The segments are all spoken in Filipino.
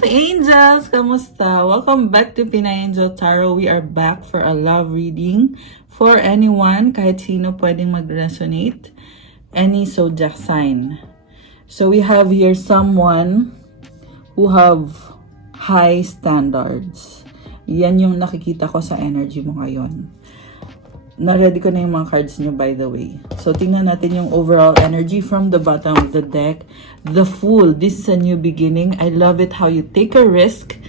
Angels! Kamusta? Welcome back to Pinay Angel Tarot. We are back for a love reading for anyone, kahit sino pwedeng mag-resonate, any zodiac sign. So we have here someone who have high standards. Yan yung nakikita ko sa energy mo ngayon. Na-ready ko na yung mga cards nyo, by the way. So, tingnan natin yung overall energy from the bottom of the deck. The Fool. This is a new beginning. I love it how you take a risk.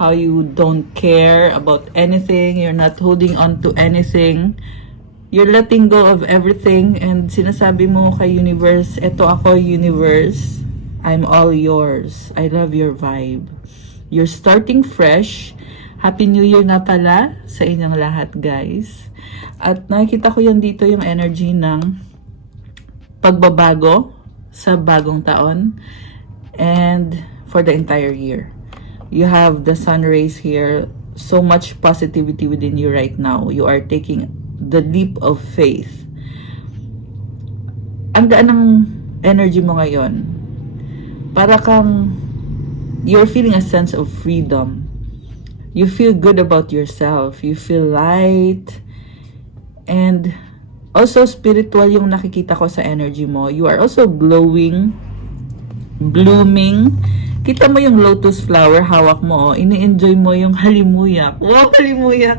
How you don't care about anything. You're not holding on to anything. You're letting go of everything. And sinasabi mo kay universe, eto ako, universe. I'm all yours. I love your vibe. You're starting fresh. Happy New Year na pala sa inyong lahat, guys. At nakikita ko yan dito yung energy ng pagbabago sa bagong taon and for the entire year. You have the sun rays here. So much positivity within you right now. You are taking the leap of faith. Ang gaan ng energy mo ngayon. Para kang you're feeling a sense of freedom. You feel good about yourself. You feel light. And also spiritual yung nakikita ko sa energy mo. You are also glowing, blooming. Kita mo yung lotus flower, hawak mo. Ini-enjoy mo yung halimuyak. Wow, halimuyak!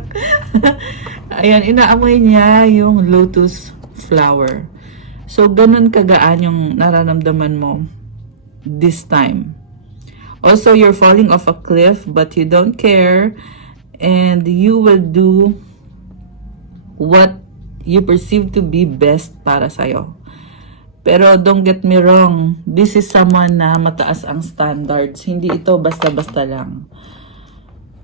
Ayan, inaamoy niya yung lotus flower. So, ganun kagaan yung nararamdaman mo this time. Also, you're falling off a cliff but you don't care. And you will do what you perceive to be best para sa'yo. Pero don't get me wrong, this is someone na mataas ang standards. Hindi ito basta-basta lang.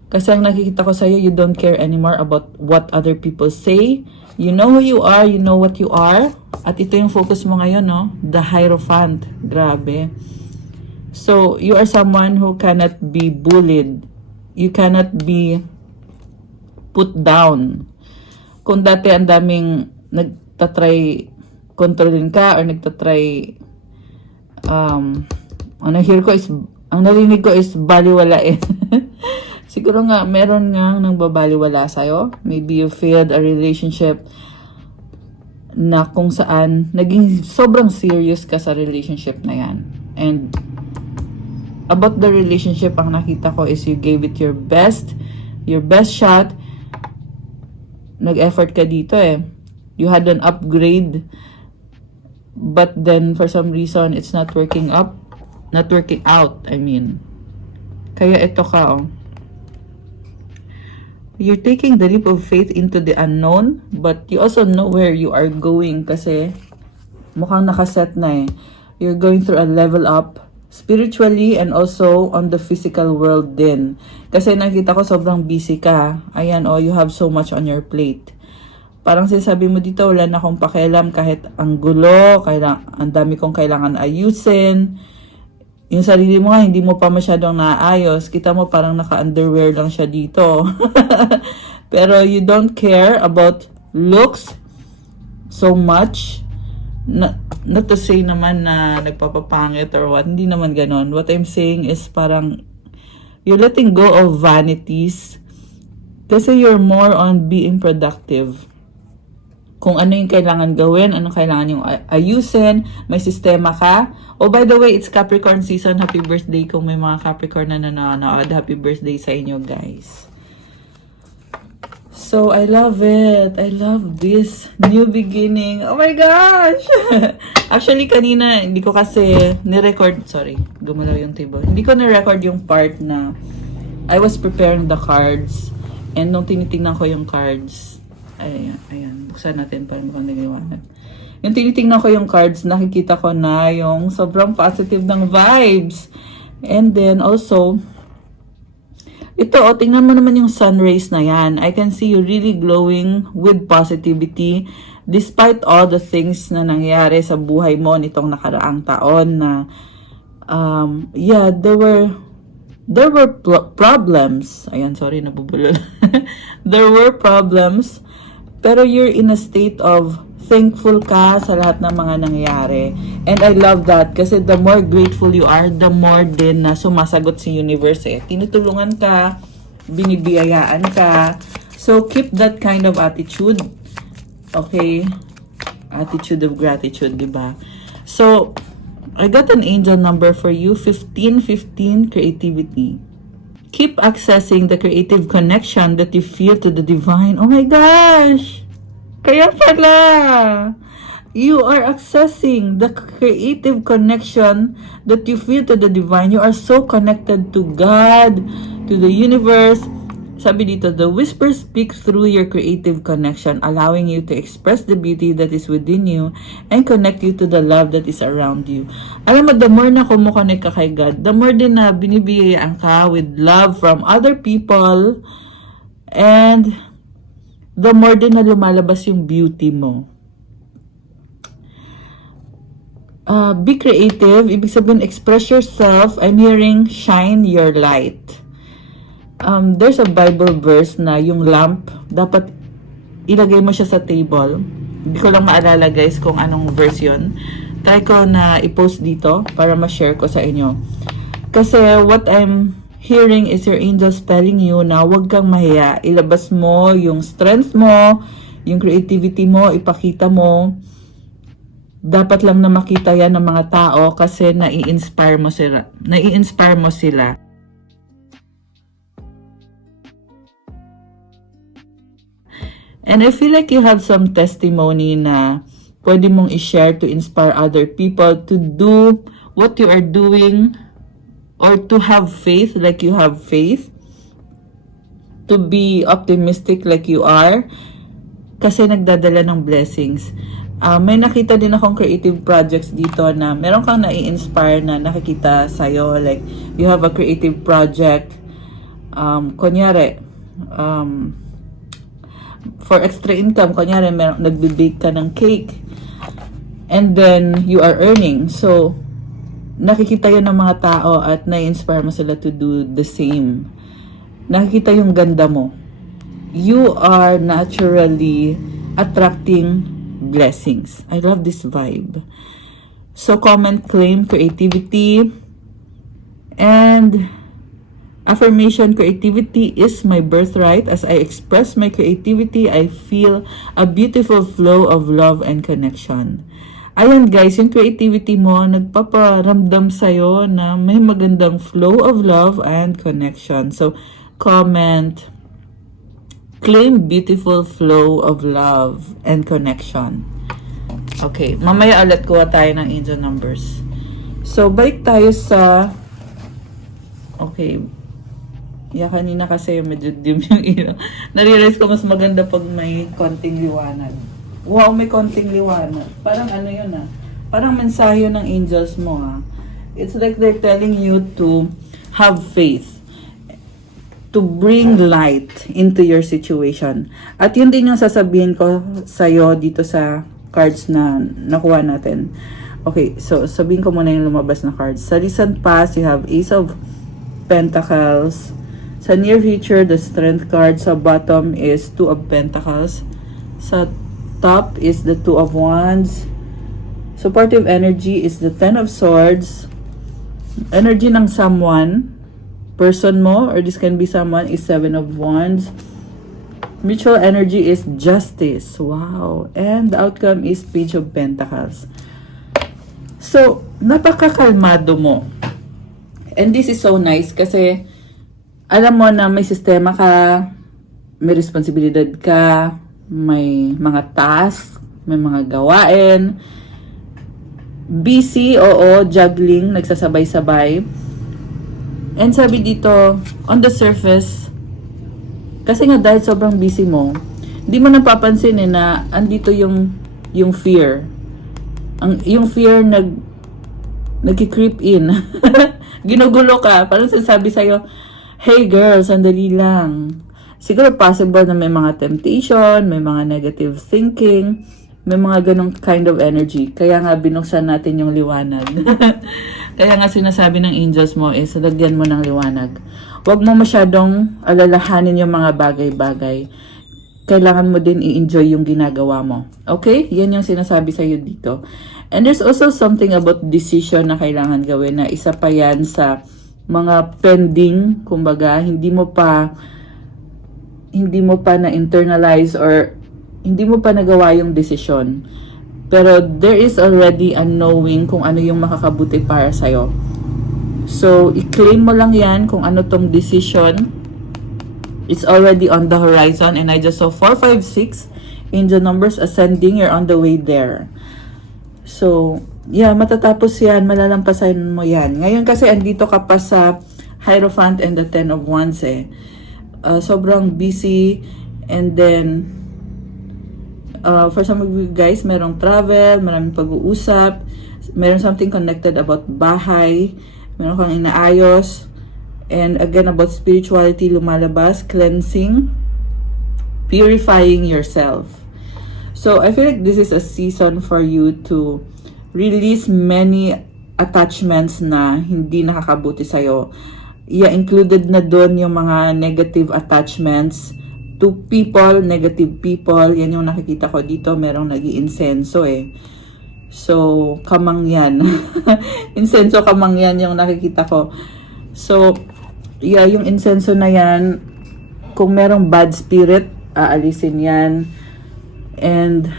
Kasi ang nakikita ko sa'yo, you don't care anymore about what other people say. You know who you are, you know what you are. At ito yung focus mo ngayon, no? The Hierophant. Grabe. So, you are someone who cannot be bullied. You cannot be put down. Kung dati ang daming nagtatry kontrolin ka or nagtatry ang narinig ko is baliwalain. Siguro nga meron nga nang babaliwala sa'yo. Maybe you failed a relationship na kung saan naging sobrang serious ka sa relationship na yan. And about the relationship, ang nakita ko is you gave it your best shot. Nag-effort ka dito eh. You had an upgrade, but then for some reason it's not working out, I mean. Kaya ito ka, oh. You're taking the leap of faith into the unknown, but you also know where you are going kasi mukhang nakaset na eh. You're going through a level up spiritually and also on the physical world din. Kasi nakita ko sobrang busy ka. Ayan, oh, you have so much on your plate. Parang sinasabi mo dito, wala na akong pakialam kahit ang gulo, ang dami kong kailangan ayusin. Yung sarili mo nga, hindi mo pa masyadong naayos. Kita mo parang naka-underwear lang siya dito. Pero you don't care about looks so much. Not to say naman na nagpapapangit or what. Hindi naman ganon. What I'm saying is parang you're letting go of vanities kasi you're more on being productive. Kung ano yung kailangan gawin, anong kailangan yung ayusin, may sistema ka. Oh, by the way, it's Capricorn season. Happy birthday kung may mga Capricorn na nanonood. Happy birthday sa inyo, guys. So, I love it. I love this new beginning. Oh my gosh! Actually, kanina, hindi ko kasi nirecord. Sorry, gumalaw yung table. Hindi ko nirecord yung part na I was preparing the cards. And nung tinitingnan ko yung cards, ayan. Buksan natin para mukhang nagaliwanag. Yung tinitingnan ko yung cards, nakikita ko na yung sobrang positive ng vibes. And then also, ito, tingnan mo naman yung sun rays na yan. I can see you really glowing with positivity despite all the things na nangyari sa buhay mo nitong nakaraang taon na there were problems. Ayan, sorry, nabubulol. There were problems, pero you're in a state of thankful ka sa lahat ng mga nangyayari. And I love that kasi the more grateful you are, the more din na sumasagot si universe eh. Tinutulungan ka, binibiyayaan ka. So, keep that kind of attitude. Okay? Attitude of gratitude, diba? So, I got an angel number for you, 1515, creativity. Keep accessing the creative connection that you feel to the divine. Oh my gosh! Kaya pala! You are accessing the creative connection that you feel to the divine. You are so connected to God, to the universe. Sabi dito, the whisper speaks through your creative connection, allowing you to express the beauty that is within you and connect you to the love that is around you. Alam mo, the more na kumukonek ka kay God, the more din na binibigyan ka with love from other people, and the more din na lumalabas yung beauty mo. Be creative. Ibig sabihin, express yourself. I'm hearing, shine your light. There's a Bible verse na yung lamp, dapat ilagay mo siya sa table. Hindi ko lang maalala guys kung anong verse yun. Try ko na i-post dito para ma-share ko sa inyo. Kasi what I'm hearing is your angels telling you na huwag kang mahiya. Ilabas mo yung strength mo, yung creativity mo, ipakita mo. Dapat lang na makita yan ng mga tao kasi nai-inspire mo sila. Nai-inspire mo sila. And I feel like you have some testimony na pwede mong i-share to inspire other people to do what you are doing or to have faith like you have faith, to be optimistic like you are, kasi nagdadala ng blessings. May nakita din akong creative projects dito na meron kang nai-inspire na nakikita sa'yo, like you have a creative project, kunyari, for extra income, kunyari, nagbe-bake ka ng cake, and then you are earning. So, nakikita yun ng mga tao at na-inspire mo sila to do the same. Nakikita yung ganda mo. You are naturally attracting blessings. I love this vibe. So, comment, claim, creativity, and affirmation, creativity is my birthright. As I express my creativity, I feel a beautiful flow of love and connection. Ayan guys, yung creativity mo, nagpaparamdam sa'yo na may magandang flow of love and connection. So, comment, claim beautiful flow of love and connection. Okay, mamaya ulit kuha tayo ng angel numbers. So, balik tayo sa... Okay, kanina kasi medyo dim yung ilaw. Narealize ko mas maganda pag may konting liwanag. Wow, may konting liwanag. Parang ano yun Parang mensahe yun ng angels mo It's like they're telling you to have faith. To bring light into your situation. At yun din yung sasabihin ko sa'yo dito sa cards na nakuha natin. Okay, so sabihin ko muna yung lumabas na cards. Sa recent past, you have Ace of Pentacles. Sa near future, the Strength card. Sa bottom is Two of Pentacles. Sa top is the Two of Wands. Supportive energy is the Ten of Swords. Energy ng someone, person mo, or this can be someone, is Seven of Wands. Mutual energy is Justice. Wow. And the outcome is Page of Pentacles. So, napakakalmado mo. And this is so nice kasi alam mo na may sistema ka, may responsibilidad ka, may mga task, may mga gawain. Busy, oo, juggling, nagsasabay-sabay. And sabi dito, on the surface, kasi nga dahil sobrang busy mo, hindi mo napapansin na andito yung fear. Yung fear nag-creep in. Ginugulo ka. Parang sinasabi sa'yo, hey girl, sandali lang. Siguro possible na may mga temptation, may mga negative thinking, may mga ganong kind of energy. Kaya nga binuksan natin yung liwanag. Kaya nga sinasabi ng angels mo is, lagyan mo ng liwanag. Huwag mo masyadong alalahanin yung mga bagay-bagay. kailangan mo din i-enjoy yung ginagawa mo. Okay? Yan yung sinasabi sa'yo dito. And there's also something about decision na kailangan gawin na isa pa yan sa mga pending, kumbaga, hindi mo pa na-internalize or hindi mo pa nagawa yung decision. Pero there is already a knowing kung ano yung makakabuti para sa'yo. So, i-claim mo lang yan kung ano tong decision. It's already on the horizon and I just saw 4, 5, 6 angel numbers ascending. You're on the way there. So, yeah, matatapos yan. Malalampasan mo yan. Ngayon kasi andito ka pa sa Hierophant and the Ten of Wands eh. Sobrang busy and then for some of you guys, merong travel, maraming pag-uusap, meron something connected about bahay, meron kang inaayos, and again about spirituality lumalabas, cleansing, purifying yourself. So I feel like this is a season for you to release many attachments na hindi nakakabuti sa'yo. Yeah, included na doon yung mga negative attachments to people, negative people. Yan yung nakikita ko dito, merong nag-iinsenso eh. So, kamangyan. Insenso kamangyan yung nakikita ko. So, yeah, yung insenso na yan, kung merong bad spirit, aalisin yan. And,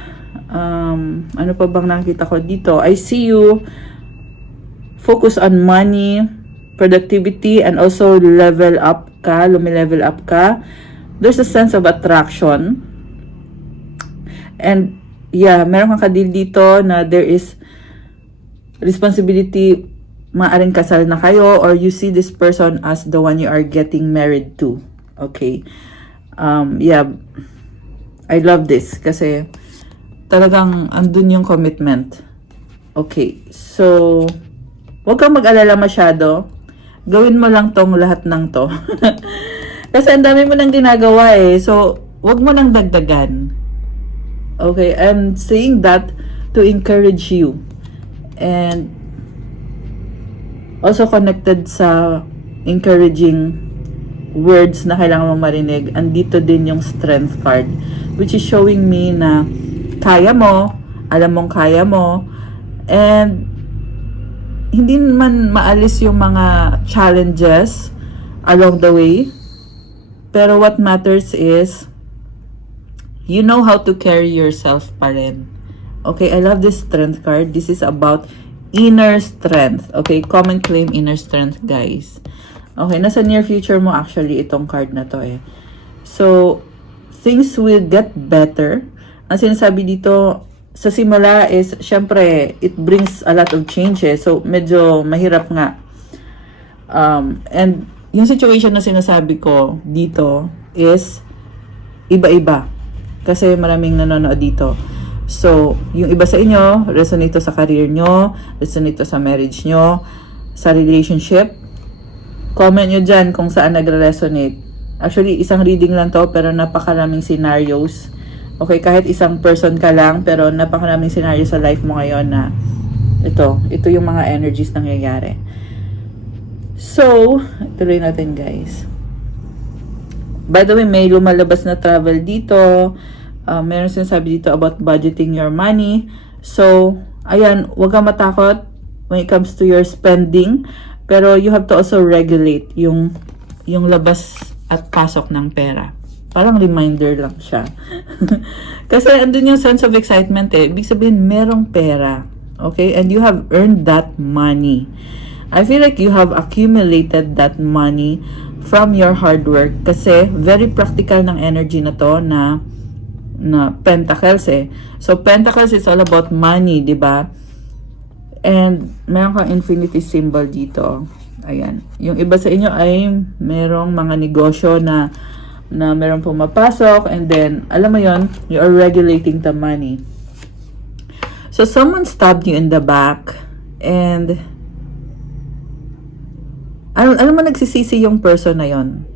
ano pa bang nakikita ko dito? I see you focus on money, productivity, and also level up ka, lumilevel up ka. There's a sense of attraction. And, yeah, meron kang kadil dito na there is responsibility, maaring kasal na kayo, or you see this person as the one you are getting married to. Okay. Yeah, I love this kasi talagang andun yung commitment. Okay. So, huwag kang mag-alala masyado. Gawin mo lang tong lahat ng to. Kasi ang dami mo nang ginagawa eh. So, huwag mo nang dagdagan. Okay, I'm saying that to encourage you. And also connected sa encouraging words na kailangan mong marinig, andito din yung strength card, which is showing me na kaya mo, alam mong kaya mo, and hindi man maalis yung mga challenges along the way. Pero what matters is, you know how to carry yourself pa rin. Okay, I love this strength card. This is about inner strength. Okay, common claim inner strength, guys. Okay, nasa near future mo actually itong card na to eh. So, things will get better. Ang sinasabi dito, sa simula is, syempre, it brings a lot of changes. So, medyo mahirap nga. And, yung situation na sinasabi ko dito is, iba-iba. Kasi maraming nanonood dito. So, yung iba sa inyo, resonate sa career nyo, resonate sa marriage nyo, sa relationship. Comment nyo dyan kung saan nagre-resonate. Actually, isang reading lang to, pero napakaraming scenarios. Okay, kahit isang person ka lang, pero napakaraming scenario sa life mo ngayon na ito yung mga energies nangyayari. So, tuloy natin guys. By the way, may lumalabas na travel dito. Meron sinasabi dito about budgeting your money. So, ayan, huwag kang matakot when it comes to your spending. Pero you have to also regulate yung labas at pasok ng pera. Parang reminder lang siya. Kasi andun yung sense of excitement eh. Ibig sabihin, merong pera. Okay? And you have earned that money. I feel like you have accumulated that money from your hard work. Kasi very practical ng energy na to na pentacles eh. So, pentacles is all about money, di ba? And meron kang infinity symbol dito. Ayan. Yung iba sa inyo ay merong mga negosyo na merong pumapasok, and then, alam mo yon, you are regulating the money. So, someone stabbed you in the back, and alam mo, nagsisisi yung person na yon.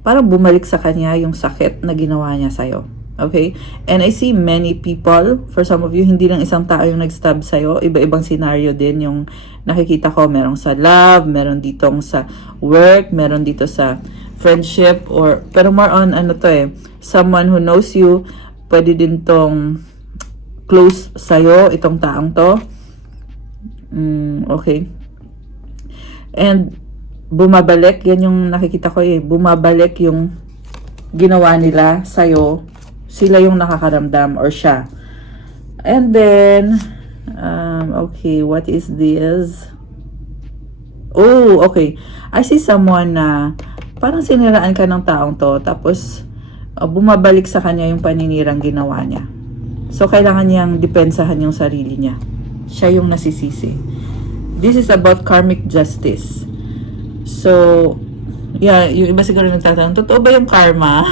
Parang bumalik sa kanya yung sakit na ginawa niya sa'yo. Okay? And I see many people, for some of you, hindi lang isang tao yung nag-stab sa'yo, iba-ibang scenario din yung nakikita ko. Merong sa love, meron ditong sa work, meron dito sa friendship, or pero more on ano to eh, someone who knows you. Pwede din tong close sa'yo, itong taong to. Okay. And bumabalik, yan yung nakikita ko eh, bumabalik yung ginawa nila sa'yo, sila yung nakakaramdam or siya. And then okay, what is this? Oh, okay. I see someone na parang siniraan ka ng taong to, tapos bumabalik sa kanya yung paninirang ginawa niya. So, kailangan niyang depensahan yung sarili niya. Siya yung nasisisi. This is about karmic justice. So, yeah, yung iba siguro nagtatanong, totoo ba yung karma?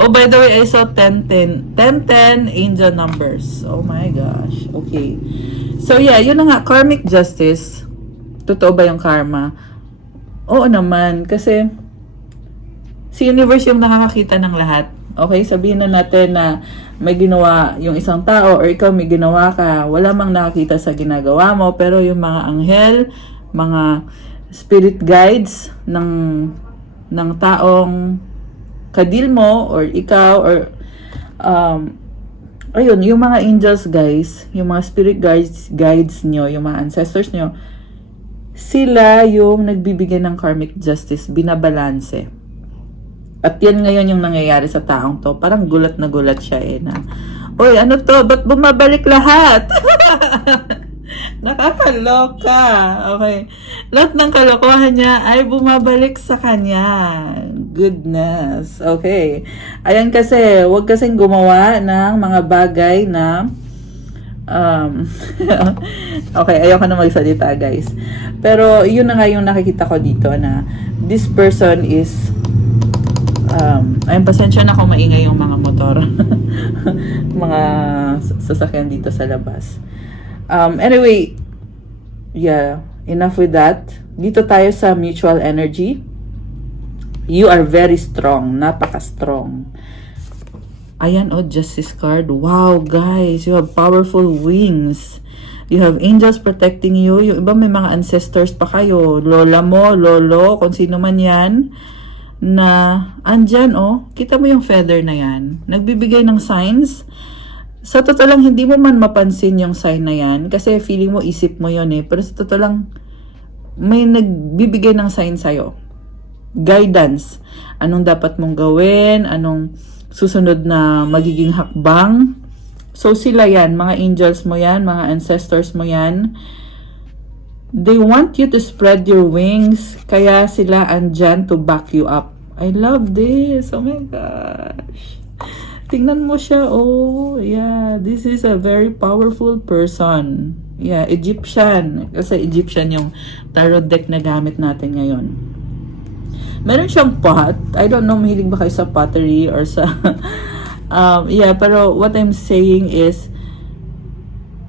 Oh, by the way, I saw 10-10 angel numbers. Oh my gosh. Okay. So, yeah, yun na nga, karmic justice. Totoo ba yung karma? Oo naman, kasi si universe yung nakakakita ng lahat. Okay, sabihin na natin na may ginawa yung isang tao or ikaw may ginawa ka, wala mang nakakita sa ginagawa mo, pero yung mga anghel, mga spirit guides ng taong kadil mo or ikaw or ayun, yung mga angels guys, yung mga spirit guides nyo, yung mga ancestors nyo, sila yung nagbibigay ng karmic justice, binabalanse. At yan ngayon yung nangyayari sa taong to. Parang gulat na gulat siya eh na, oy, ano to? Ba't bumabalik lahat? Nakakaloka. Okay. Lahat ng kalokohan niya ay bumabalik sa kanya. Goodness. Okay. Ayan kasi, huwag kasing gumawa ng mga bagay na okay, ayoko na magsalita guys. Pero yun na nga yung nakikita ko dito na this person is ayun, pasensya na kung maingay yung mga motor. Mga sasakyan dito sa labas. Anyway, yeah, enough with that. Dito tayo sa mutual energy. You are very strong, napaka-strong. Ayan, oh, justice card. Wow, guys, you have powerful wings. You have angels protecting you. Yung iba may mga ancestors pa kayo. Lola mo, lolo, kung sino man yan, na andyan, oh, kita mo yung feather na yan. Nagbibigay ng signs. Sa totoo lang, hindi mo man mapansin yung sign na yan. Kasi feeling mo, isip mo yun eh. Pero sa totoo lang, may nagbibigay ng sign sa'yo. Guidance. Anong dapat mong gawin? Anong susunod na magiging hakbang? So sila yan, mga angels mo yan, mga ancestors mo yan. They want you to spread your wings, kaya sila andyan to back you up. I love this. Oh my gosh. Tingnan mo siya. Oh, yeah. This is a very powerful person. Yeah, Egyptian. Kasi Egyptian yung tarot deck na gamit natin ngayon. Meron siyang pot. I don't know, mahilig ba kayo sa pottery or sa... yeah, pero what I'm saying is,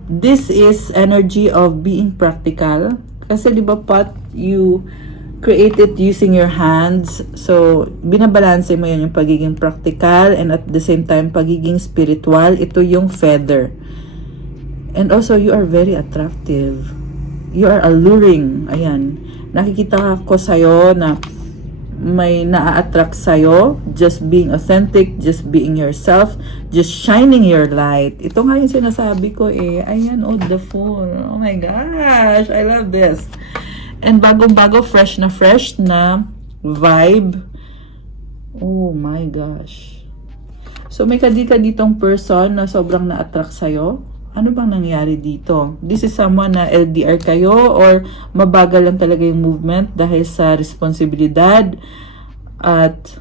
this is energy of being practical. Kasi di ba pot, you create it using your hands. So, binabalanse mo yun yung pagiging practical and at the same time, pagiging spiritual. Ito yung feather. And also, you are very attractive. You are alluring. Ayan. Nakikita ko sa'yo na may naa-attract sa'yo, just being authentic, just being yourself, just shining your light. Ito nga yung sinasabi ko eh. Ayan, oh, the Fool. Oh my gosh, I love this. And bagong-bago, fresh na vibe. Oh my gosh. So, may kadika ditong person na sobrang na-attract sa'yo. Ano bang nangyari dito? This is someone na LDR kayo or mabagal lang talaga yung movement dahil sa responsibilidad. At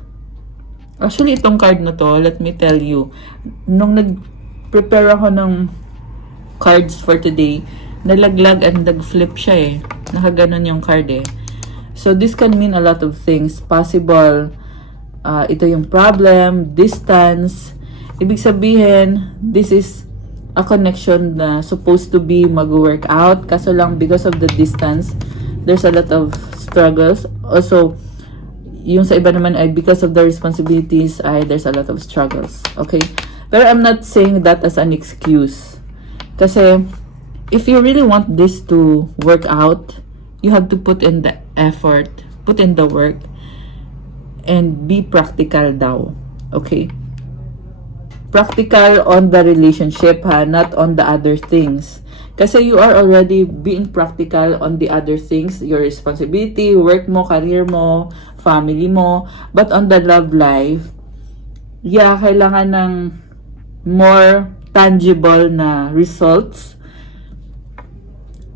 actually itong card na to, let me tell you, nung nag-prepare ako ng cards for today, nalaglag and nag-flip siya eh. Nakaganon yung card eh. So this can mean a lot of things. Possible, ito yung problem, distance. Ibig sabihin, this is a connection na supposed to be mag-work out. Kaso lang, because of the distance, there's a lot of struggles. Also, yung sa iba naman ay because of the responsibilities, ay there's a lot of struggles. Okay? Pero I'm not saying that as an excuse. Kasi, if you really want this to work out, you have to put in the effort, put in the work. and be practical daw. Okay? Practical on the relationship ha, not on the other things. Kasi you are already being practical on the other things, your responsibility, work mo, career mo, family mo. But on the love life, yeah, kailangan ng more tangible na results.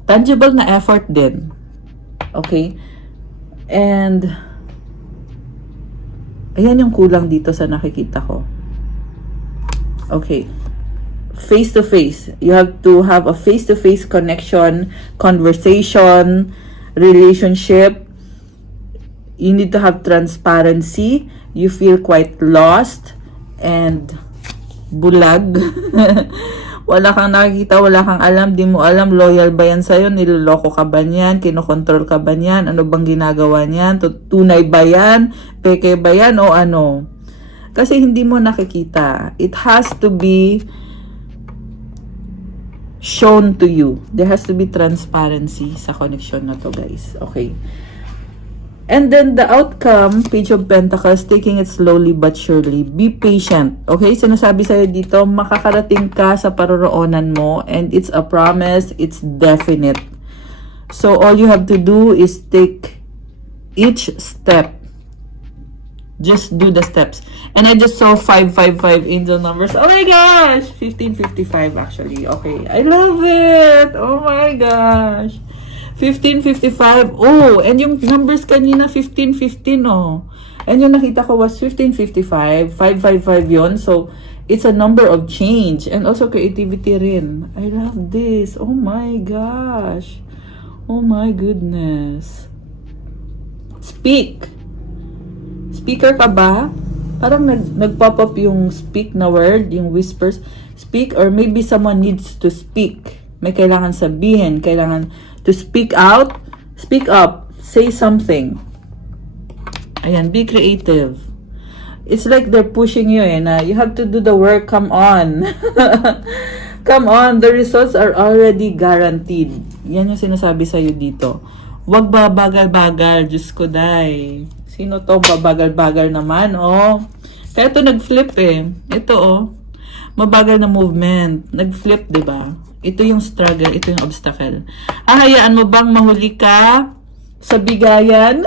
Tangible na effort din. Okay? And, ayan yung kulang dito sa nakikita ko. Okay. Face to face. You have to have a face to face connection, conversation, relationship. You need to have transparency. You feel quite lost and bulag. Wala kang nakikita, wala kang alam, di mo alam, loyal ba yan sa'yo, niloloko ka ba niyan, kinokontrol ka ba niyan, ano bang ginagawa niyan, tunay ba yan, peke ba yan, o ano. Kasi hindi mo nakikita. It has to be shown to you. There has to be transparency sa connection na to, guys. Okay. And then the outcome, Page of Pentacles, taking it slowly but surely. Be patient. Okay? Sinasabi sa'yo dito, makakarating ka sa paroroonan mo and it's a promise, it's definite. So all you have to do is take each step. Just do the steps. And I just saw 555 angel numbers. Oh my gosh! 1555 actually. Okay. I love it! Oh my gosh! 1555. Oh, and yung numbers kanina 1515 oh. And yung nakita ko was 1555. 555 yon. So, it's a number of change. And also creativity rin. I love this. Oh my gosh. Oh my goodness. Speak. Speaker ka ba? Parang nag-pop up yung speak na word, yung whispers. Speak, or maybe someone needs to speak. May kailangan sabihin, kailangan to speak out, speak up, say something. Ayan, be creative. It's like they're pushing you na you have to do the work, come on. Come on, the results are already guaranteed. Yan yung sinasabi sa'yo dito. Huwag babagal-bagal, Diyos ko day. Sino to babagal-bagal naman, oh. Kaya ito nag-flip eh. Ito, oh. Mabagal na movement. Nag-flip, diba? Ito yung struggle, ito yung obstacle. Hayaan mo bang mahuli ka sa bigayan?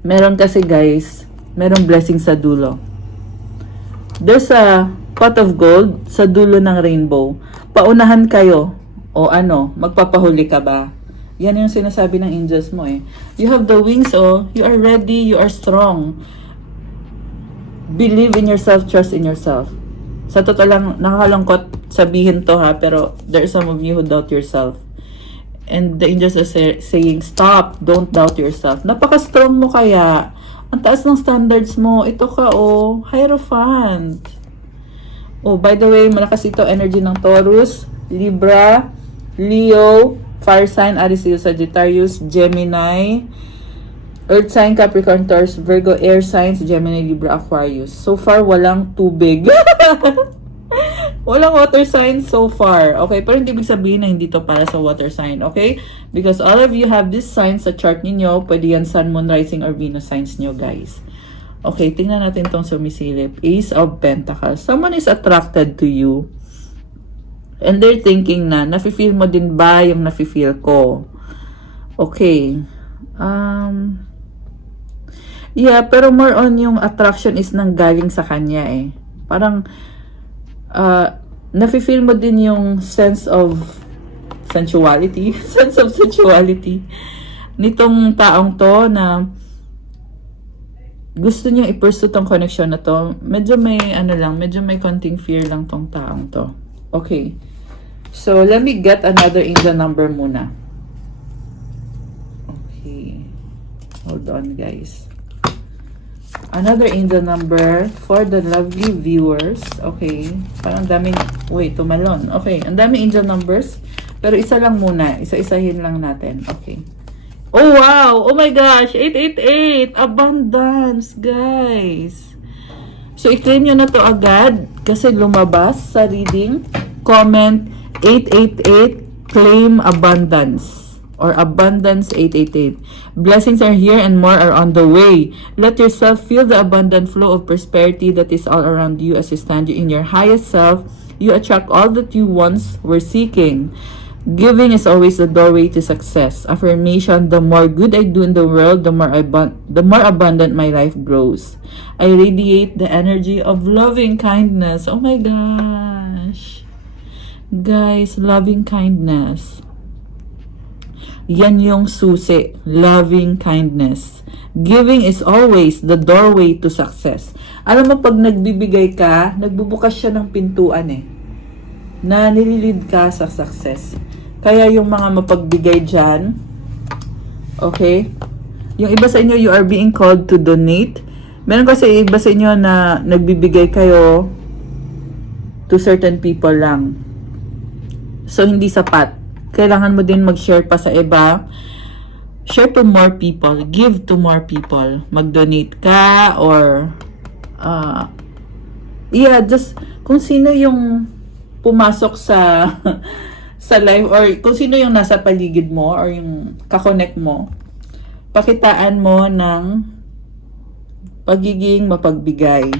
Meron kasi guys, merong blessing sa dulo. There's a pot of gold sa dulo ng rainbow. Paunahan kayo. O ano, magpapahuli ka ba? Yan yung sinasabi ng angels mo eh. You have the wings, oh. You are ready, you are strong. Believe in yourself, trust in yourself. Sa totoo lang, nakakalungkot sabihin to ha, pero there are some of you who doubt yourself. And the angels are saying, stop, don't doubt yourself. Napaka-strong mo kaya. Ang taas ng standards mo. Ito ka, oh. Hierophant. Oh, by the way, malakas ito energy ng Taurus, Libra, Leo, Fire sign, Aries, Leo, Sagittarius, Gemini, Earth sign, Capricorn, Taurus, Virgo, Air signs, Gemini, Libra, Aquarius. So far, walang tubig. Walang water sign so far. Okay, pero hindi ibig sabihin na hindi to para sa water sign. Okay? Because all of you have this sign sa chart ninyo. Pwede yan Sun, Moon, Rising, or Venus signs nyo, guys. Okay, tingnan natin tong sumisilip. Ace of Pentacles. Someone is attracted to you. And they're thinking na, nafe-feel mo din ba yung nafe-feel ko? Okay. Yeah, pero more on yung attraction is nang galing sa kanya eh. Parang, nafe-feel mo din yung sense of sensuality. Sense of sensuality. Nitong taong to na gusto niyong i-pursue tong connection na to. Medyo may, medyo may konting fear lang tong taong to. Okay. So, let me get another angel number muna. Okay. Hold on, guys. Another angel number for the lovely viewers. Okay. Parang daming, wait, tumalon. Okay. Ang daming angel numbers. Pero isa lang muna. Isa-isahin lang natin. Okay. Oh, wow! Oh my gosh! 888! Abundance, guys! So, i-claim nyo na to agad kasi lumabas sa reading. Comment 888, claim abundance. or abundance 888. Blessings are here and more are on the way. Let yourself feel the abundant flow of prosperity that is all around you as you stand in your highest self. You attract all that you once were seeking. Giving is always the doorway to success. Affirmation: the more good I do in the world, the more abundant my life grows. I radiate the energy of loving kindness. Oh my gosh. Guys, loving kindness. Yan yung susi. Loving kindness. Giving is always the doorway to success. Alam mo, pag nagbibigay ka, nagbubukas siya ng pintuan na nililid ka sa success. Kaya yung mga mapagbigay dyan, okay? Yung iba sa inyo, you are being called to donate. Meron kasi iba sa inyo na nagbibigay kayo to certain people lang. So, hindi sapat. Kailangan mo din mag-share pa sa iba. Share to more people. Give to more people. Mag-donate ka or just kung sino yung pumasok sa sa live or kung sino yung nasa paligid mo or yung kakonect mo, pakitaan mo ng pagiging mapagbigay.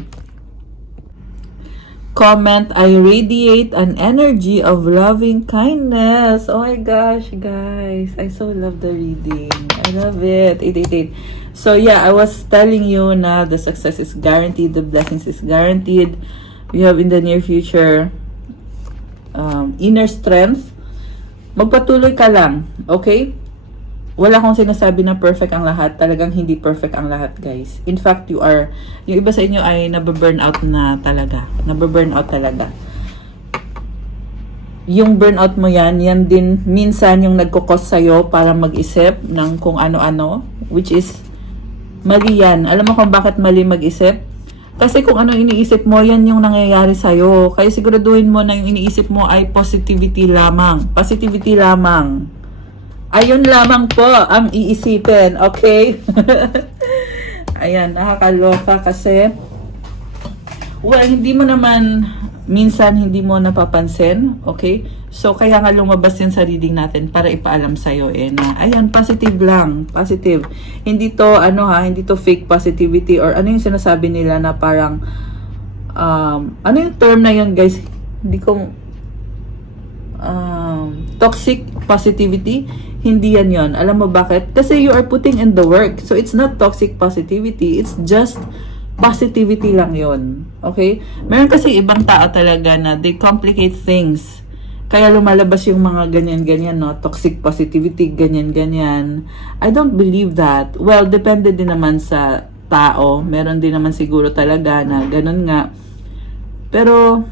Comment, I radiate an energy of loving kindness. Oh my gosh, guys. I so love the reading. I love it. 888. So yeah, I was telling you na the success is guaranteed, the blessings is guaranteed. We have in the near future inner strength. Magpatuloy ka lang, okay? Wala akong sinasabi na perfect ang lahat. Talagang hindi perfect ang lahat, guys. In fact, yung iba sa inyo ay nababurnout na talaga. Nababurnout talaga. Yung burnout mo yan din minsan yung nagkukos sa'yo para mag-isip ng kung ano-ano, which is mali yan. Alam mo kung bakit mali mag-isip? Kasi kung ano iniisip mo, yan yung nangyayari sa'yo. Kaya siguraduhin mo na yung iniisip mo ay positivity lamang. Positivity lamang. Ayun lamang po ang iisipin. Okay? Ayan, nakakaloka kasi hindi mo naman minsan hindi mo napapansin. Okay? So, kaya nga lumabas yan sa reading natin para ipaalam sa'yo na, ayan, positive lang. Positive. Hindi to, hindi to fake positivity or ano yung sinasabi nila na parang, ano yung term na yun, guys? Hindi ko, toxic positivity. Hindi yan yun. Alam mo bakit? Kasi you are putting in the work. So, it's not toxic positivity. It's just positivity lang yun. Okay? Meron kasi ibang tao talaga na they complicate things. Kaya lumalabas yung mga ganyan-ganyan, no? Toxic positivity, ganyan-ganyan. I don't believe that. Well, depende din naman sa tao. Meron din naman siguro talaga na ganun nga. Pero,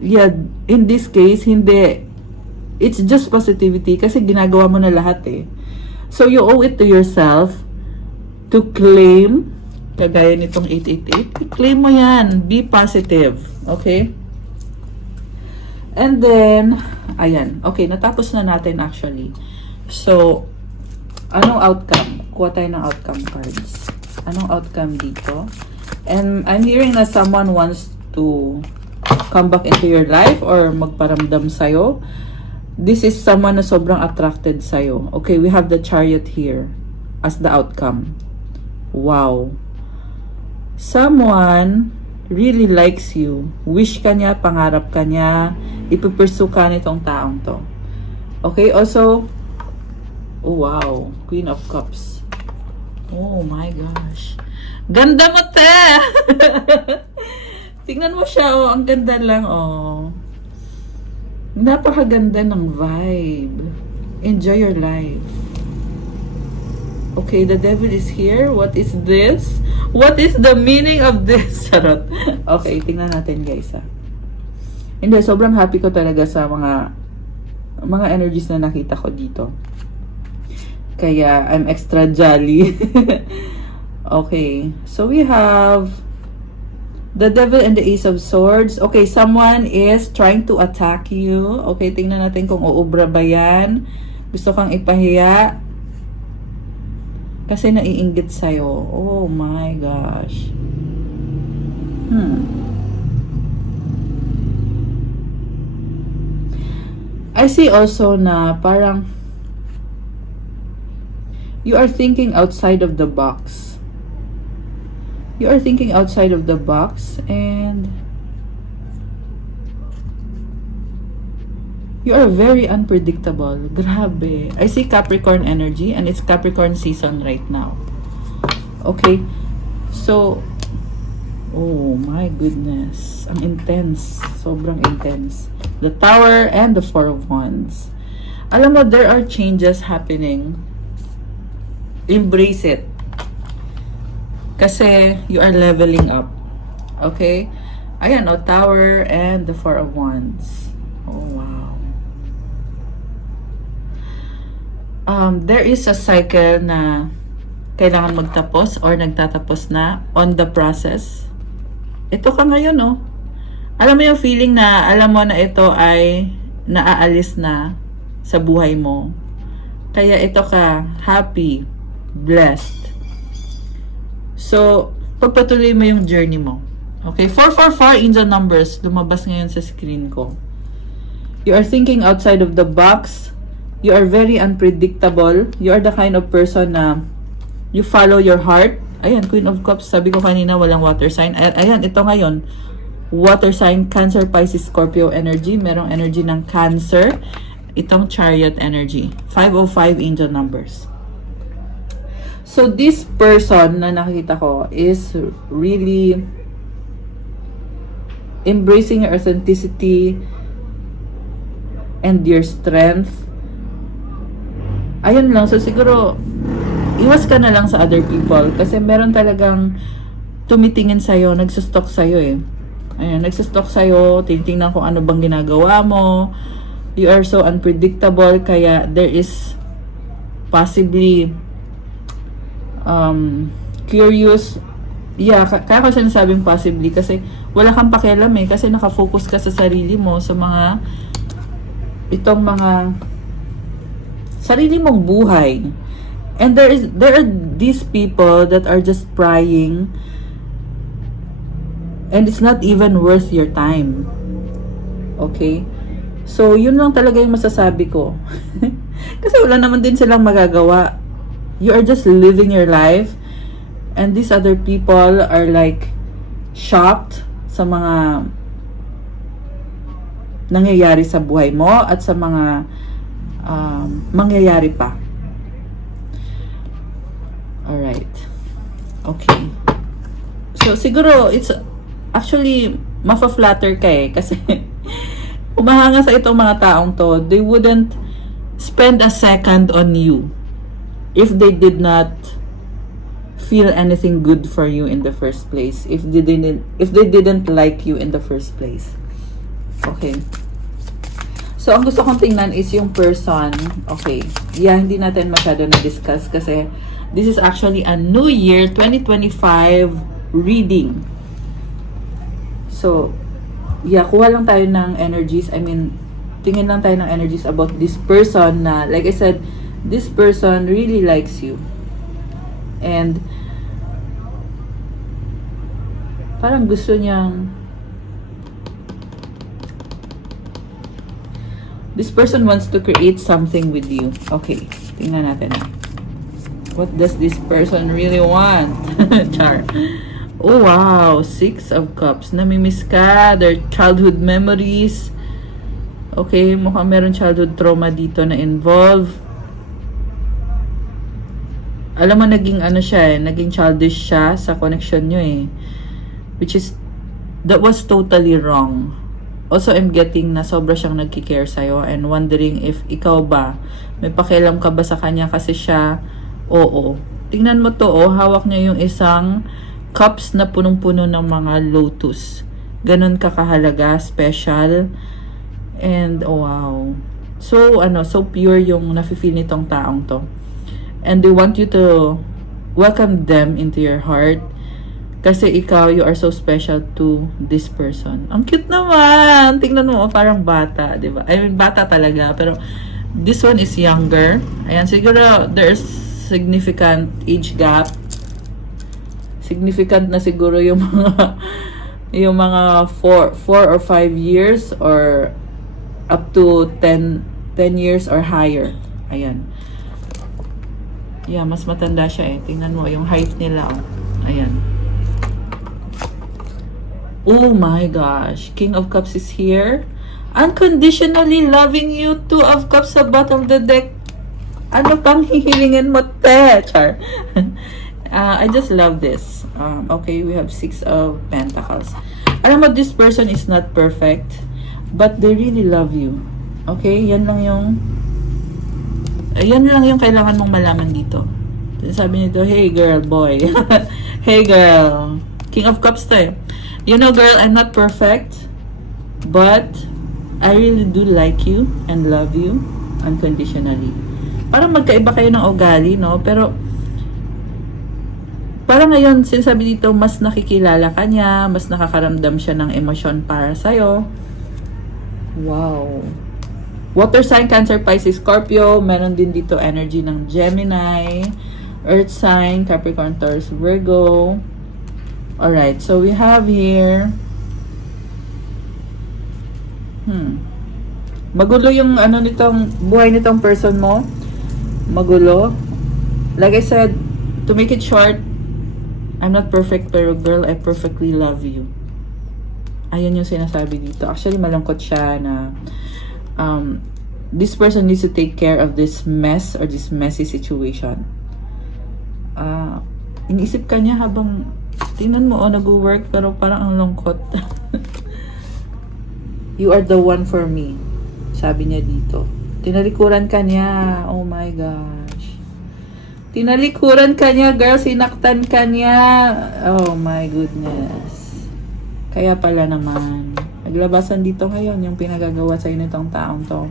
yeah, in this case, hindi. It's just positivity kasi ginagawa mo na lahat So, you owe it to yourself to claim, kagaya nitong 888, claim mo yan. Be positive. Okay? And then, ayan. Okay, natapos na natin actually. So, anong outcome? Kuha tayo ng outcome cards. Anong outcome dito? And I'm hearing na someone wants to come back into your life or magparamdam sa'yo. This is someone na sobrang attracted sa'yo. Okay, we have the Chariot here as the outcome. Wow. Someone really likes you. Wish ka niya, pangarap ka niya, ipupursue ka nitong taong to. Okay, also, oh wow, Queen of Cups. Oh my gosh. Ganda mo, te! Tingnan mo siya, oh, ang ganda lang, oh. Napakaganda ng vibe. Enjoy your life. Okay, the devil is here. What is this? What is the meaning of this? Charot. Okay, tingnan natin, guys, Hindi, sobrang happy ko talaga sa mga energies na nakita ko dito. Kaya, I'm extra jolly. Okay, so we have the devil and the ace of swords. Okay, someone is trying to attack you. Okay, tingnan natin kung uubra ba yan. Gusto kang ipahiya. Kasi naiinggit sa'yo. Oh my gosh. I see also na parang You are thinking outside of the box. You are thinking outside of the box, and you are very unpredictable. Grabe. I see Capricorn energy, and it's Capricorn season right now. Okay? So, oh my goodness. Ang intense. Sobrang intense. The Tower and the Four of Wands. Alam mo, there are changes happening. Embrace it. Kasi you are leveling up. Okay? Ayan, o, Tower and the Four of Wands. Oh, wow. There is a cycle na kailangan magtapos or nagtatapos na on the process. Ito ka ngayon, oh. Alam mo yung feeling na alam mo na ito ay naaalis na sa buhay mo. Kaya ito ka, happy, blessed. So, pagpatuloy mo yung journey mo. Okay, 444 angel numbers lumabas ngayon sa screen ko. You are thinking outside of the box. You are very unpredictable. You are the kind of person na you follow your heart. Ayan, Queen of Cups. Sabi ko kanina, walang water sign. Ayan, ito ngayon. Water sign, Cancer, Pisces, Scorpio energy. Merong energy ng Cancer. Itong Chariot energy. 505 angel numbers. So, this person na nakikita ko is really embracing your authenticity and your strength. Ayun lang. So, siguro, iwas ka na lang sa other people kasi meron talagang tumitingin sa'yo, nagsustok sa'yo eh. Ayan, nagsustok sa'yo, tinitingnan kung ano bang ginagawa mo. You are so unpredictable, kaya there is possibly curious. Yeah, kaya ko sinasabing possibly kasi wala kang pakialam eh, kasi nakafocus ka sa sarili mo, sa mga itong mga sarili mong buhay. And there are these people that are just prying, and it's not even worth your time. Okay? So, yun lang talaga yung masasabi ko. Kasi wala naman din silang magagawa. You are just living your life, and these other people are like shocked sa mga nangyayari sa buhay mo at sa mga mangyayari pa. Alright. Okay. So, siguro, it's actually, mafa-flatter ka eh. Kasi, umahanga sa itong mga taong to, they wouldn't spend a second on you if they did not feel anything good for you in the first place. If they didn't like you in the first place. Okay. So, ang gusto kong tingnan is yung person. Okay. Yeah, hindi natin masyado na-discuss kasi this is actually a New Year 2025 reading. So, yeah, kuha lang tayo ng energies. I mean, tingin lang tayo ng energies about this person na, like I said, this person really likes you. And, parang gusto niyang, this person wants to create something with you. Okay, tingnan natin. What does this person really want? Char. Oh, wow. 6 of Cups. Namimiss ka. Their childhood memories. Okay, mukhang meron childhood trauma dito na involve. Alam mo, naging ano siya eh. Naging childish siya sa connection nyo eh. Which is, that was totally wrong. Also, I'm getting na sobra siyang nagkikare sa'yo and wondering if ikaw ba, may pakialam ka ba sa kanya kasi siya, oo. Tingnan mo to, oh, hawak niya yung isang cups na punong-puno ng mga lotus. Ganon kakahalaga, special. And, oh, wow. So, so pure yung nafe-feel nitong taong to. And they want you to welcome them into your heart. Kasi ikaw, you are so special to this person. Ang cute naman! Tingnan mo, parang bata, di ba? I mean, bata talaga. Pero, this one is younger. Ayan, siguro, there's significant age gap. Significant na siguro yung mga, yung mga 4 or 5 years or up to 10 years or higher. Ayan. Yeah, mas matanda siya eh. Tingnan mo, yung height nila. Oh. Ayan. Oh my gosh. King of Cups is here. Unconditionally loving you. Two of Cups sa bottom of the deck. Ano pang hihilingin mo, te? Char. I just love this. Okay, we have Six of Pentacles. Alam mo, this person is not perfect, but they really love you. Okay, yan lang yung kailangan mong malaman dito. Sabi nito, hey girl, boy. Hey girl. King of Cups to eh. You know, girl, I'm not perfect, but I really do like you and love you unconditionally. Parang magkaiba kayo ng ugali, no? Pero parang ngayon, sinasabi dito, mas nakikilala ka niya, mas nakakaramdam siya ng emosyon para sa'yo. Wow. Water sign, Cancer, Pisces, Scorpio. Meron din dito energy ng Gemini, Earth sign, Capricorn, Taurus, Virgo. Alright, so we have here magulo yung buhay nitong person mo. Magulo. Like I said, to make it short, I'm not perfect, pero girl, I perfectly love you. Ayun yung sinasabi dito. Actually, malungkot siya na this person needs to take care of this mess or this messy situation. Iniisip ka niya habang tingnan mo, nag-work, pero parang ang lungkot. You are the one for me. Sabi niya dito. Tinalikuran ka niya. Oh my gosh. Tinalikuran ka niya, girl. Sinaktan ka niya. Oh my goodness. Kaya pala naman. Naglabasan dito ngayon yung pinagagawa sa'yo nitong taong to.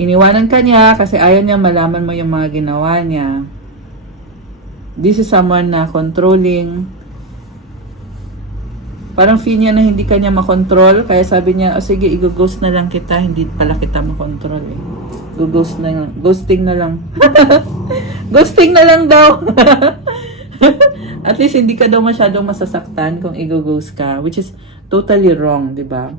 Iniwanan ka niya kasi ayaw niya malaman mo yung mga ginawa niya. This is someone na controlling. Parang feel niya na hindi ka niya makontrol. Kaya sabi niya, sige, i-ghost na lang kita. Hindi pala kita makontrol eh. Ghost na lang. Ghosting na lang. Ghosting na lang daw. At least hindi ka daw masyadong masasaktan kung i-ghost ka. Which is totally wrong, di ba?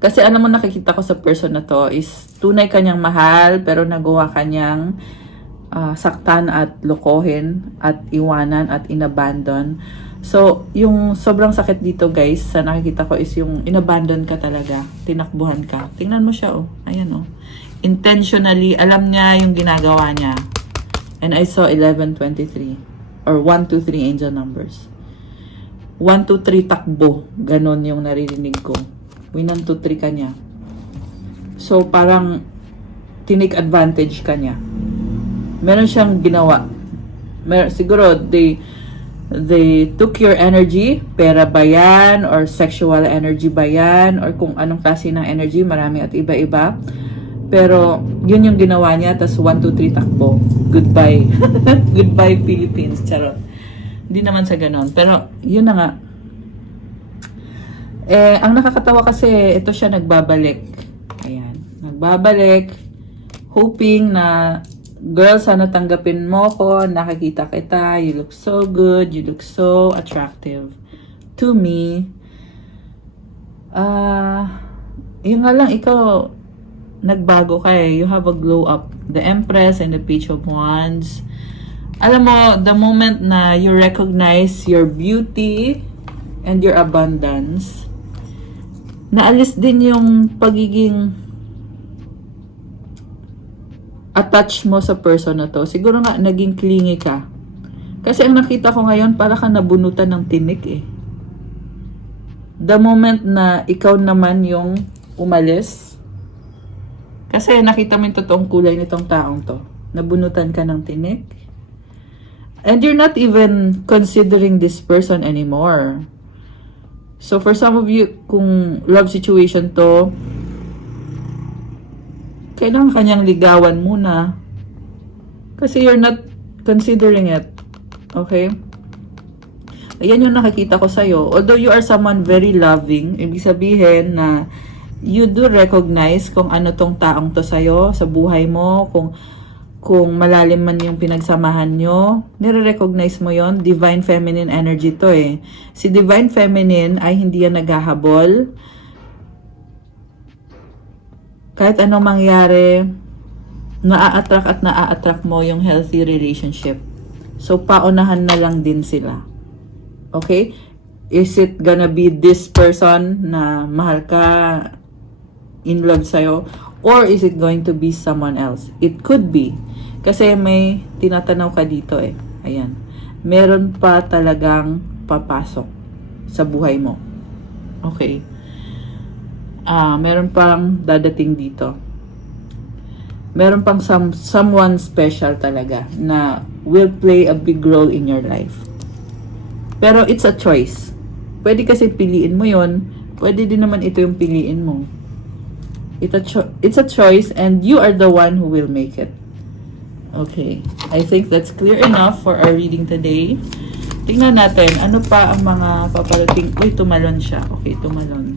Kasi alam mo, nakikita ko sa person na to is tunay kanyang mahal pero nagawa kanyang saktan at lokohin at iwanan at inabandon. So, yung sobrang sakit dito guys, sa nakikita ko is yung inabandon ka talaga, tinakbuhan ka. Tingnan mo siya oh, ayan oh. Intentionally, alam niya yung ginagawa niya. And I saw 1123 or 1, 2, 3 angel numbers. 1, 2, 3 takbo, ganon yung naririnig ko. 1, 2, 3 ka niya. So, parang tinake advantage ka niya. Meron siyang ginawa. Siguro, they took your energy, pera ba yan, or sexual energy ba yan, or kung anong klase ng energy, marami at iba-iba. Pero, yun yung ginawa niya, tas 1, 2, 3 takbo. Goodbye. Goodbye, Philippines. Charot. Hindi naman sa ganon. Pero, yun na nga. Ang nakakatawa kasi, ito siya nagbabalik. Ayan. Nagbabalik, hoping na, girl, sana tanggapin mo ko, nakikita kita, you look so good, you look so attractive to me. Yun nga lang, ikaw, nagbago ka eh. You have a glow up. The Empress and the Page of Wands. Alam mo, the moment na you recognize your beauty and your abundance, naalis din yung pagiging attach mo sa person na to. Siguro nga, naging clingy ka. Kasi ang nakita ko ngayon, para ka nabunutan ng tinik eh. The moment na ikaw naman yung umalis, kasi nakita mo yung totoong kulay nitong taong to. Nabunutan ka ng tinik. And you're not even considering this person anymore. So for some of you, kung love situation to, kailangan kanyang ligawan muna. Kasi you're not considering it. Okay? Ayan yung nakikita ko sa'yo. Although you are someone very loving, ibig sabihin na you do recognize kung ano tong taong to sa'yo, sa buhay mo, kung malalim man yung pinagsamahan nyo, nire-recognize mo yon. Divine Feminine energy to eh. Si Divine Feminine ay hindi yan naghahabol. Kahit anong mangyari, naa-attract at naa-attract mo yung healthy relationship. So, paunahan na lang din sila. Okay? Is it gonna be this person na mahal ka, in love sa'yo? Or is it going to be someone else? It could be. Kasi may tinatanaw ka dito eh. Ayan. Meron pa talagang papasok sa buhay mo. Okay. Meron pang dadating dito. Meron pang someone special talaga na will play a big role in your life. Pero it's a choice. Pwede kasi piliin mo yon, pwede din naman ito yung piliin mo. It's a choice and you are the one who will make it. Okay. I think that's clear enough for our reading today. Tingnan natin, ano pa ang mga paparating. Uy, tumalon siya. Okay, tumalon.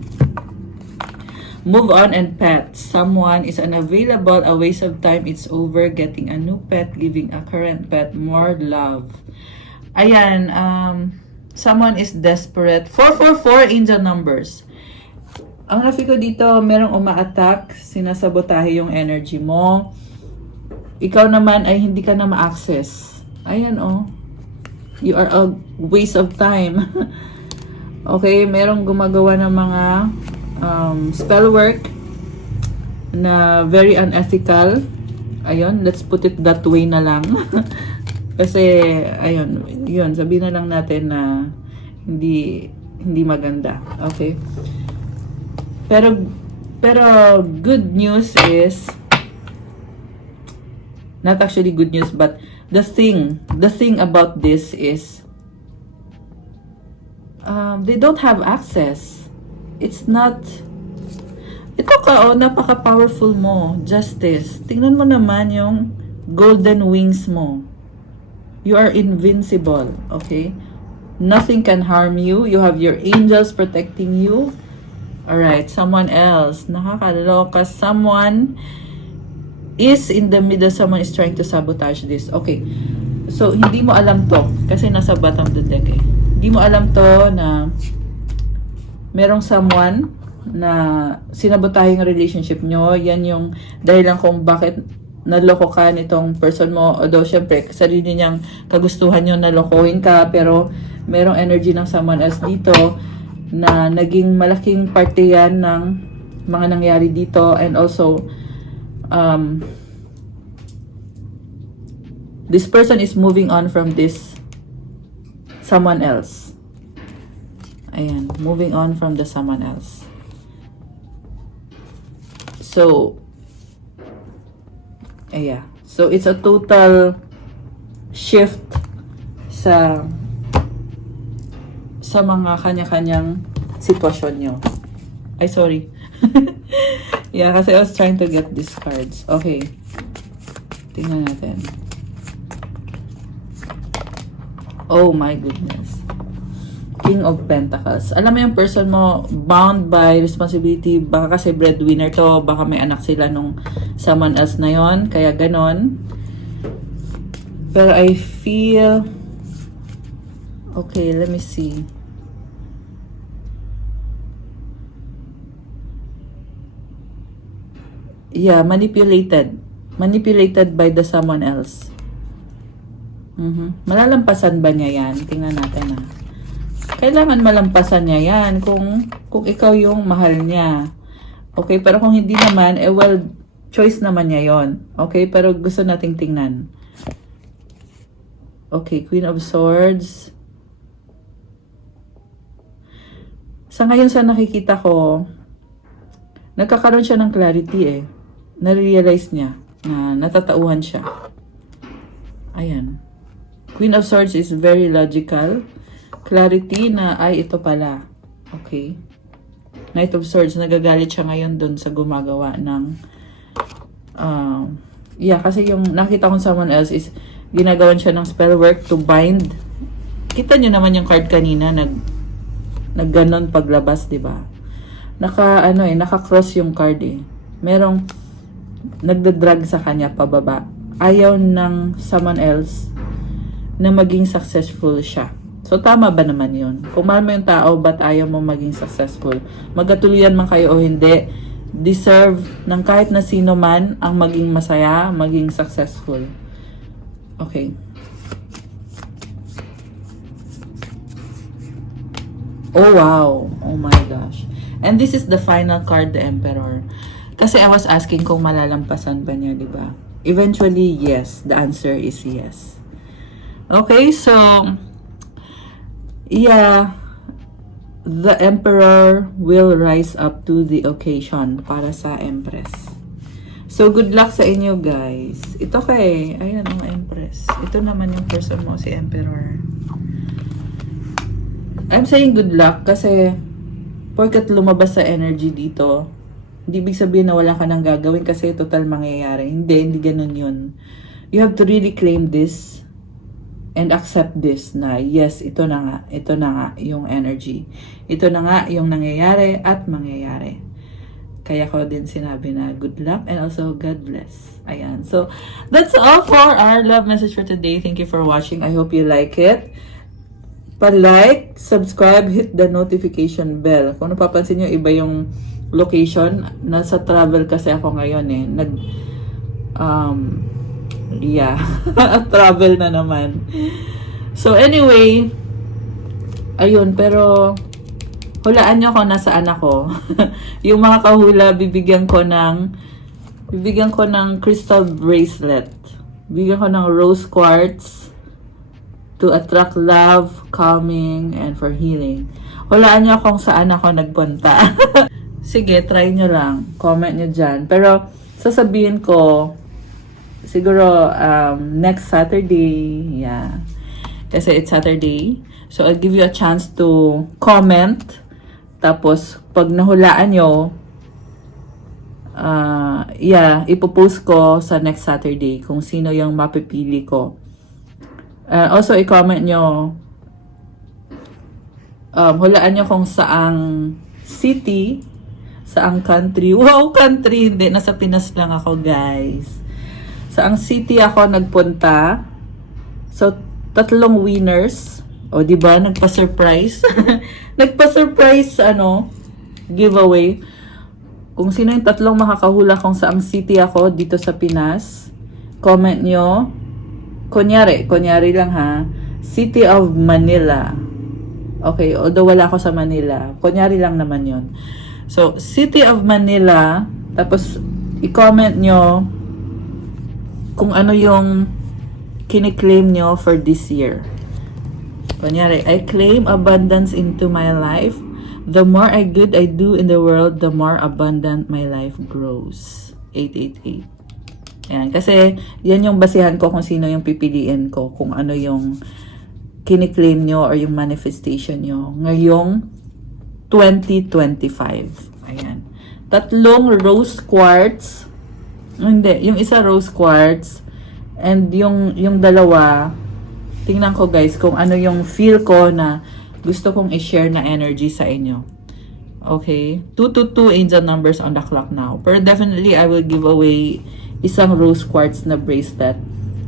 Move on and pet. Someone is unavailable, a waste of time, it's over, getting a new pet, giving a current pet more love. Ayan, someone is desperate. 444 angel numbers. Ang nafi ko dito, merong uma-attack, sinasabotahe yung energy mo. Ikaw naman ay hindi ka na ma-access. Ayan oh. You are a waste of time. Okay, merong gumagawa ng mga spell work na very unethical. Ayun, let's put it that way na lang. Kasi, ayun, yun, sabihin na lang natin na hindi maganda. Okay? Pero good news is, not actually good news, but the thing about this is, they don't have access. It's not, ito ka, napaka-powerful mo, justice. Tingnan mo naman yung golden wings mo. You are invincible, okay? Nothing can harm you. You have your angels protecting you. Alright, someone else. Nakakaloka. Someone is in the middle. Someone is trying to sabotage this. Okay. So, hindi mo alam to. Kasi nasa bottom of the deck eh. Hindi mo alam to na merong someone na sinabotahe yung relationship nyo. Yan yung dahilan kung bakit naloko ka nitong person mo. Although, syempre, sarili niyang kagustuhan nyo nalokohin ka. Pero, merong energy ng someone else dito na naging malaking parte yan ng mga nangyari dito. And also, this person is moving on from this someone else. Ayan, moving on from the someone else. So, ayan. So, it's a total shift sa mga kanya-kanyang sitwasyon nyo. Ay, sorry. Yeah, kasi I was trying to get these cards. Okay. Tingnan natin. Oh my goodness. King of Pentacles. Alam mo yung person mo, bound by responsibility. Baka kasi breadwinner to. Baka may anak sila nung someone else na yon. Kaya ganon. Pero I feel... Okay, let me see. Yeah, manipulated. Manipulated by the someone else. Malalampasan ba niya yan? Tingnan natin ha. Kailangan malampasan niya yan kung ikaw yung mahal niya. Okay, pero kung hindi naman, well, choice naman niya yon. Okay, pero gusto nating tingnan. Okay, Queen of Swords. Sa ngayon sa nakikita ko, nagkakaroon siya ng clarity eh. Na-realize niya na natatauhan siya. Ayan. Queen of Swords is very logical. Clarity na, ay, ito pala. Okay. Knight of Swords, nagagalit siya ngayon dun sa gumagawa ng... yeah, kasi yung nakita kong someone else is ginagawan siya ng spell work to bind. Kita nyo naman yung card kanina, nagganon paglabas, di ba? Naka-cross yung card eh. Merong nagdadrag sa kanya pababa. Ayaw ng someone else na maging successful siya. So, tama ba naman yun? Kung mahal mo yung tao, ba't ayaw mo maging successful? Magkatuluyan man kayo o hindi, deserve ng kahit na sino man ang maging masaya, maging successful. Okay. Oh, wow. Oh my gosh. And this is the final card, the Emperor. Kasi I was asking kung malalampasan ba niya, di ba? Eventually, yes. The answer is yes. Okay, so, yeah, the Emperor will rise up to the occasion para sa Empress. So, good luck sa inyo, guys. Ito kay, ayan ang Empress. Ito naman yung person mo, si Emperor. I'm saying good luck kasi porkat lumabas sa energy dito, hindi ibig sabihin na wala ka nang gagawin kasi total mangyayari. Hindi ganun yun. You have to really claim this and accept this na yes, ito na nga yung energy. Ito na nga yung nangyayari at mangyayari. Kaya ko din sinabi na good luck and also God bless. Ayan. So, that's all for our love message for today. Thank you for watching. I hope you like it. Pa-like, subscribe, hit the notification bell. Kung napapansin nyo, iba yung location. Nasa travel kasi ako ngayon eh. Travel na naman. So anyway, ayun, pero hulaan nyo kung nasaan ako. Yung mga kahula, bibigyan ko ng crystal bracelet. Bibigyan ko ng rose quartz to attract love, calming, and for healing. Hulaan nyo kung saan ako nagpunta. Sige, try nyo lang. Comment nyo dyan. Pero, sasabihin ko, siguro, next Saturday, yeah. Kasi it's Saturday. So, I'll give you a chance to comment. Tapos, pag nahulaan nyo, ipopost ko sa next Saturday kung sino yung mapipili ko. Also, i-comment nyo, hulaan nyo kung saang city, saang country. Wow, country! Hindi, nasa Pinas lang ako, guys. Saang city ako nagpunta. So, 3 winners. O, diba? Nagpa-surprise. Nagpa-surprise, giveaway. Kung sino yung 3 makakahula kung saang city ako dito sa Pinas, comment nyo. Kunyari lang ha. City of Manila. Okay, although wala ako sa Manila. Kunyari lang naman yon. So, City of Manila. Tapos, i-comment nyo kung ano yung kiniklaim nyo for this year. Kunyari, I claim abundance into my life. The more good I do in the world, the more abundant my life grows. 888. Ayan, kasi yan yung basihan ko kung sino yung pipiliin ko, kung ano yung kiniklaim nyo or yung manifestation nyo ngayong 2025. Ayan. 3 rose quartz. Hindi, yung isa rose quartz and yung dalawa, tingnan ko guys kung ano yung feel ko na gusto kong i-share na energy sa inyo. Okay? 222 angel numbers on the clock now. Pero definitely, I will give away isang rose quartz na bracelet.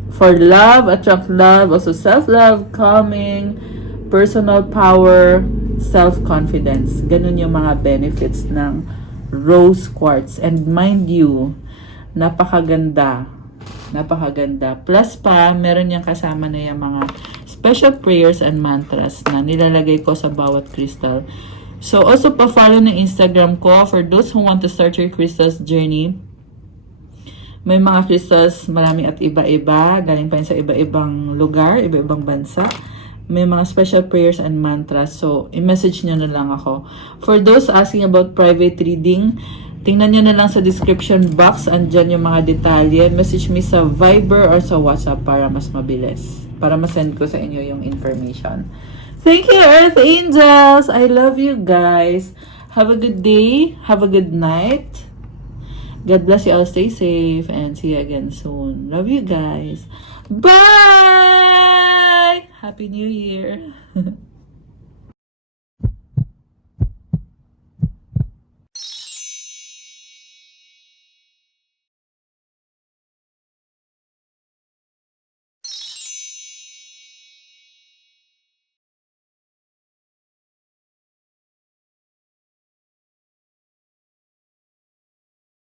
For love, attract love, also self-love, calming, personal power, self-confidence. Ganun yung mga benefits ng rose quartz. And mind you, napakaganda. Napakaganda. Plus pa, meron yung kasama na yung mga special prayers and mantras na nilalagay ko sa bawat crystal. So, also pa-follow ng Instagram ko for those who want to start your crystals journey. May mga crystals, marami at iba-iba. Galing pa yun sa iba-ibang lugar, iba-ibang bansa. May mga special prayers and mantras. So, i-message nyo na lang ako. For those asking about private reading, tingnan nyo na lang sa description box. Andyan yung mga detalye. Message me sa Viber or sa WhatsApp para mas mabilis. Para masend ko sa inyo yung information. Thank you, Earth Angels! I love you guys. Have a good day. Have a good night. God bless you all. Stay safe and see you again soon. Love you guys. Bye! Happy New Year.